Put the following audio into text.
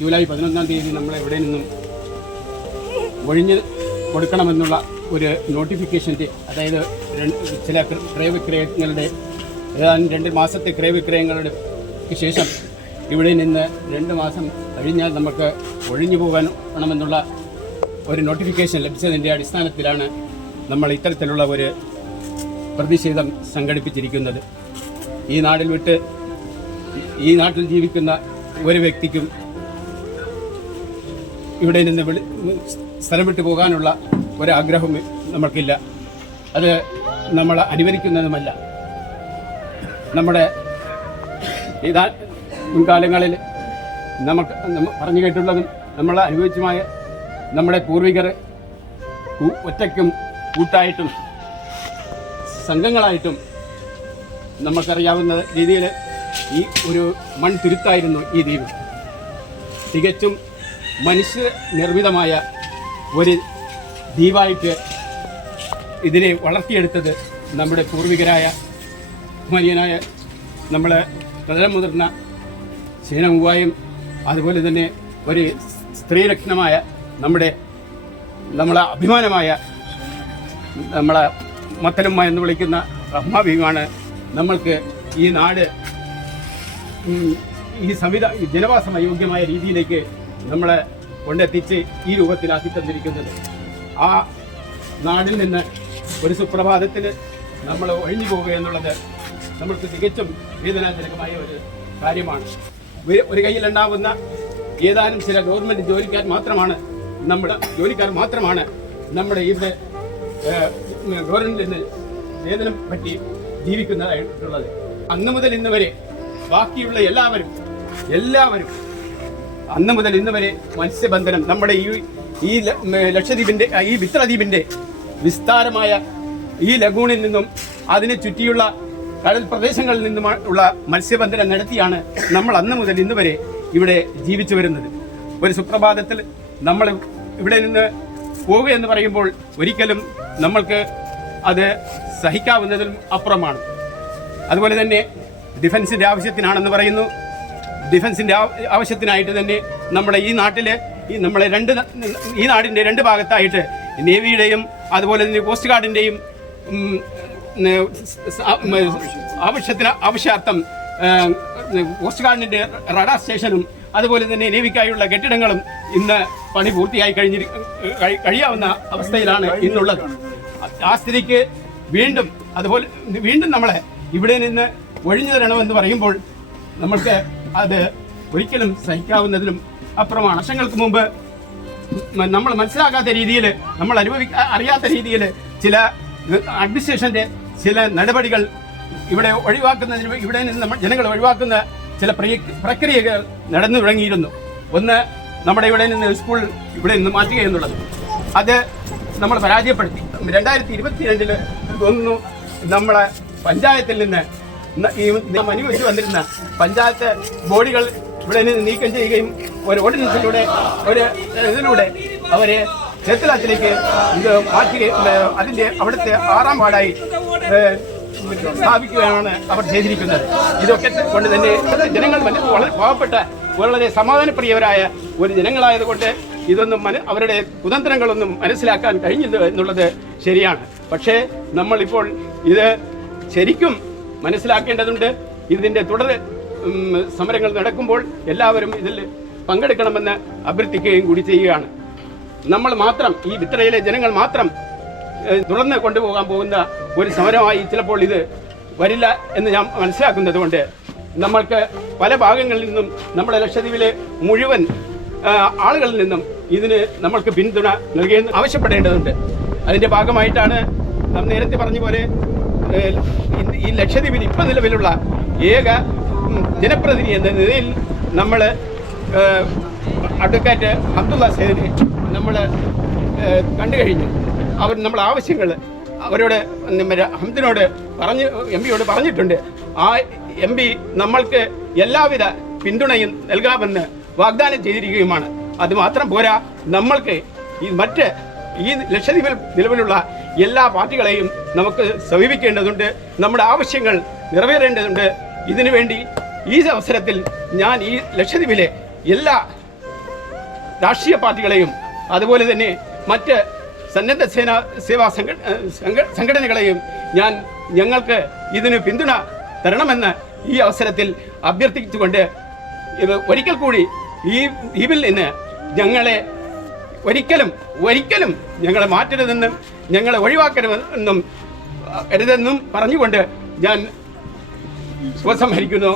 July പതിനൊന്നാം തീയതി നമ്മൾ എവിടെ നിന്നും ഒഴിഞ്ഞ് കൊടുക്കണമെന്നുള്ള ഒരു നോട്ടിഫിക്കേഷന്റെ അതായത് ചില ക്ര- ക്രയവിക്രയങ്ങളുടെ ഏതാനും രണ്ട് മാസത്തെ ക്രയവിക്രയങ്ങളുടെ ശേഷം ഇവിടെ നിന്ന് രണ്ട് മാസം കഴിഞ്ഞാൽ നമുക്ക് ഒഴിഞ്ഞു പോകാനെന്നുള്ള ഒരു നോട്ടിഫിക്കേഷൻ ലഭിച്ചതിന്റെ അടിസ്ഥാനത്തിലാണ് നമ്മൾ ഇത്തരത്തിലുള്ള ഒരു പ്രതിഷേധം സംഘടിപ്പിച്ചിരിക്കുന്നത്. ഈ നാടിൽ വിട്ട് ഈ നാട്ടിൽ ജീവിക്കുന്ന ഒരു വ്യക്തിക്കും ഇവിടെ നിന്ന് സ്ഥലം വിട്ടു പോകാനുള്ള ഒരാഗ്രഹം നമ്മൾക്കില്ല. അത് നമ്മൾ അനുവദിക്കുന്നതുമല്ല. നമ്മുടെ ഇതാ മുൻകാലങ്ങളിൽ നമുക്ക് പറഞ്ഞു കേട്ടുള്ളതും നമ്മൾ അനുഭവിച്ചുമായ നമ്മുടെ പൂർവികർ ഒറ്റയ്ക്കും കൂട്ടായിട്ടും സംഘങ്ങളായിട്ടും നമുക്കറിയാവുന്ന രീതിയിൽ ഈ ഒരു മൺതുരുത്തായിരുന്നു ഈ ദ്വീപ്. തികച്ചും മനുഷ്യ നിർമ്മിതമായ ഒരു ദ്വീപായിട്ട് ഇതിനെ വളർത്തിയെടുത്തത് നമ്മുടെ പൂർവികരായ ബഹുമാനീയനായ നമ്മളെ പ്രധാന മുതിർന്ന ശീനമുവായും അതുപോലെ തന്നെ ഒരു സ്ത്രീരത്നമായ നമ്മുടെ നമ്മളെ അഭിമാനമായ നമ്മളെ മത്തലുമ്മ എന്ന് വിളിക്കുന്ന റഹ്മാബീമാണ് നമ്മൾക്ക് ഈ നാട് ഈ സംവിധ ഈ ജനവാസം അയോഗ്യമായ രീതിയിലേക്ക് നമ്മളെ കൊണ്ടെത്തിച്ച് ഈ രൂപത്തിലാക്കി തന്നിരിക്കുന്നത്. ആ നാടിൽ നിന്ന് ഒരു സുപ്രഭാതത്തിൽ നമ്മൾ ഒഴിഞ്ഞു പോവുക എന്നുള്ളത് നമ്മൾക്ക് തികച്ചും വേദനാജനകമായ ഒരു കാര്യമാണ്. ഒരു- കയ്യിലുണ്ടാവുന്ന ഏതാനും ചില ഗവൺമെന്റ് ജോലിക്കാർ മാത്രമാണ് നമ്മുടെ ജോലിക്കാർ മാത്രമാണ് നമ്മുടെ ഇവിടെ ഗവൺമെന്റിന് വേതനം പറ്റി ജീവിക്കുന്നതായിട്ടുള്ളത്. അന്ന് മുതൽ ഇന്ന് വരെ ബാക്കിയുള്ള എല്ലാവരും എല്ലാവരും അന്ന് മുതൽ ഇന്ന് വരെ മത്സ്യബന്ധനം നമ്മുടെ ഈ ഈ ലക്ഷദ്വീപിന്റെ ഈ വിത്രദ്വീപിന്റെ വിസ്താരമായ ഈ ലഗൂണിൽ നിന്നും അതിനെ ചുറ്റിയുള്ള കടൽ പ്രദേശങ്ങളിൽ നിന്നും ഉള്ള മത്സ്യബന്ധനം നടത്തിയാണ് നമ്മൾ അന്ന് മുതൽ ഇന്ന് വരെ ഇവിടെ ജീവിച്ചു വരുന്നത്. ഒരു സുപ്രഭാതത്തിൽ നമ്മൾ ഇവിടെ നിന്ന് പോവുക എന്ന് പറയുമ്പോൾ ഒരിക്കലും നമ്മൾക്ക് അത് സഹിക്കാവുന്നതിലും അപ്പുറമാണ്. അതുപോലെ തന്നെ ഡിഫൻസിന്റെ ആവശ്യത്തിനാണെന്ന് പറയുന്നു. ഡിഫൻസിന്റെ ആവ- ആവശ്യത്തിനായിട്ട് തന്നെ നമ്മുടെ ഈ നാട്ടിലെ ഈ നമ്മളെ രണ്ട് ഈ നാടിന്റെ രണ്ട് ഭാഗത്തായിട്ട് നേവിയുടെയും അതുപോലെ തന്നെ കോസ്റ്റ് ഗാർഡിന്റെയും ആവശ്യത്തിന് ആവശ്യാർത്ഥം കോസ്റ്റ് ഗാർഡിന്റെ റഡാർ സ്റ്റേഷനും അതുപോലെ തന്നെ നേവിക്കായുള്ള കെട്ടിടങ്ങളും ഇന്ന് പണി പൂർത്തിയായി കഴിഞ്ഞി കഴിയാവുന്ന അവസ്ഥയിലാണ് ഇന്നുള്ളത്. ആ സ്ഥിതിക്ക് വീണ്ടും അതുപോലെ വീണ്ടും നമ്മളെ ഇവിടെ നിന്ന് ഒഴിഞ്ഞു തരണമെന്ന് പറയുമ്പോൾ നമ്മൾക്ക് അത് ഒരിക്കലും സഹിക്കാവുന്നതിലും അപ്പുറമാണ്. വർഷങ്ങൾക്ക് മുമ്പ് നമ്മൾ മനസ്സിലാക്കാത്ത രീതിയിൽ നമ്മൾ അനുഭവി അറിയാത്ത രീതിയിൽ ചില അഡ്മിനിസ്ട്രേഷന്റെ ചില നടപടികൾ ഇവിടെ ഒഴിവാക്കുന്നതിന് ഇവിടെ നിന്ന് നമ്മൾ ജനങ്ങൾ ഒഴിവാക്കുന്ന ചില പ്രക്രിയകൾ നടന്നു തുടങ്ങിയിരുന്നു. ഒന്ന് നമ്മുടെ ഇവിടെ നിന്ന് സ്കൂൾ ഇവിടെ നിന്ന് മാറ്റുക എന്നുള്ളത്. അത് നമ്മൾ പരാജയപ്പെടുത്തി. രണ്ടായിരത്തി ഇരുപത്തിരണ്ടിൽ തോന്നുന്നു നമ്മളെ പഞ്ചായത്തിൽ നിന്ന് ന- വെച്ച് വന്നിരുന്ന പഞ്ചായത്ത് ബോഡികൾ ഇവിടെ നിന്ന് നീക്കം ചെയ്യുകയും ഒരു ഓർഡിനൻസിലൂടെ ഒരു ഇതിലൂടെ അവരെ ചേത്തലാത്തിലേക്ക് ഇത് മാറ്റുകയും അതിന്റെ അവിടുത്തെ ആറാം വാർഡായി സ്ഥാപിക്കുകയാണ് അവർ ചെയ്തിരിക്കുന്നത്. ഇതൊക്കെ കൊണ്ട് തന്നെ ജനങ്ങൾ മന- വളരെ പാവപ്പെട്ട വളരെ സമാധാനപ്രിയവരായ ഒരു ജനങ്ങളായതുകൊണ്ട് ഇതൊന്നും മന അവരുടെ കുതന്ത്രങ്ങളൊന്നും മനസ്സിലാക്കാൻ കഴിഞ്ഞില്ല എന്നുള്ളത് ശരിയാണ്. പക്ഷേ നമ്മളിപ്പോൾ ഇത് ശരിക്കും മനസ്സിലാക്കേണ്ടതുണ്ട്. ഇതിന്റെ തുടർ സമരങ്ങൾ നടക്കുമ്പോൾ എല്ലാവരും ഇതിൽ പങ്കെടുക്കണമെന്ന് അഭ്യർത്ഥിക്കുകയും കൂടി ചെയ്യുകയാണ്. നമ്മൾ മാത്രം ഈ വിത്രയിലെ ജനങ്ങൾ മാത്രം തുടർന്ന് കൊണ്ടുപോകാൻ പോകുന്ന ഒരു സമരമായി ചിലപ്പോൾ ഇത് വരില്ല എന്ന് ഞാൻ മനസ്സിലാക്കുന്നത് കൊണ്ട് നമ്മൾക്ക് പല ഭാഗങ്ങളിൽ നിന്നും നമ്മുടെ ലക്ഷദ്വീപിലെ മുഴുവൻ ആളുകളിൽ നിന്നും ഇതിന് നമ്മൾക്ക് പിന്തുണ നൽകേണ്ട ആവശ്യപ്പെടേണ്ടതുണ്ട്. അതിന്റെ ഭാഗമായിട്ടാണ് നാം നേരത്തെ പറഞ്ഞ പോലെ ഈ ലക്ഷദ്വീപിൽ ഇപ്പം നിലവിലുള്ള ഏക ജനപ്രതിനിധി എന്ന നിലയിൽ നമ്മൾ അഡ്വക്കേറ്റ് അബ്ദുള്ള സേദിനെ നമ്മൾ കണ്ടു കഴിഞ്ഞു. അവർ നമ്മൾ ആവശ്യങ്ങൾ അവരോട് ഹംദിനോട് പറഞ്ഞു എം പിയോട് പറഞ്ഞിട്ടുണ്ട്. ആ എം പി നമ്മൾക്ക് എല്ലാവിധ പിന്തുണയും നൽകാമെന്ന് വാഗ്ദാനം ചെയ്തിരിക്കുകയുമാണ്. അതുമാത്രം പോരാ നമ്മൾക്ക് ഈ മറ്റ് ഈ ലക്ഷദ്വീപിൽ നിലവിലുള്ള എല്ലാ പാർട്ടികളെയും നമുക്ക് സമീപിക്കേണ്ടതുണ്ട് നമ്മുടെ ആവശ്യങ്ങൾ നിറവേറേണ്ടതുണ്ട്. ഇതിനുവേണ്ടി ഈ അവസരത്തിൽ ഞാൻ ഈ ലക്ഷദ്വീപിലെ എല്ലാ രാഷ്ട്രീയ പാർട്ടികളെയും അതുപോലെ തന്നെ മറ്റ് സന്നദ്ധ സേന സേവാ സംഘ സംഘ- സംഘടനകളെയും ഞാൻ ഞങ്ങൾക്ക് ഇതിന് പിന്തുണ തരണമെന്ന് ഈ അവസരത്തിൽ അഭ്യർത്ഥിച്ചുകൊണ്ട് ഒരിക്കൽ കൂടി ഈ ദ്വീപിൽ നിന്ന് ഞങ്ങളെ ഒരിക്കലും ഒരിക്കലും ഞങ്ങളെ മാറ്റരുതെന്നും ഞങ്ങളെ ഒഴിവാക്കരുതെന്നും അരുതെന്നും പറഞ്ഞുകൊണ്ട് ഞാൻ ഉപസംഹരിക്കുന്നു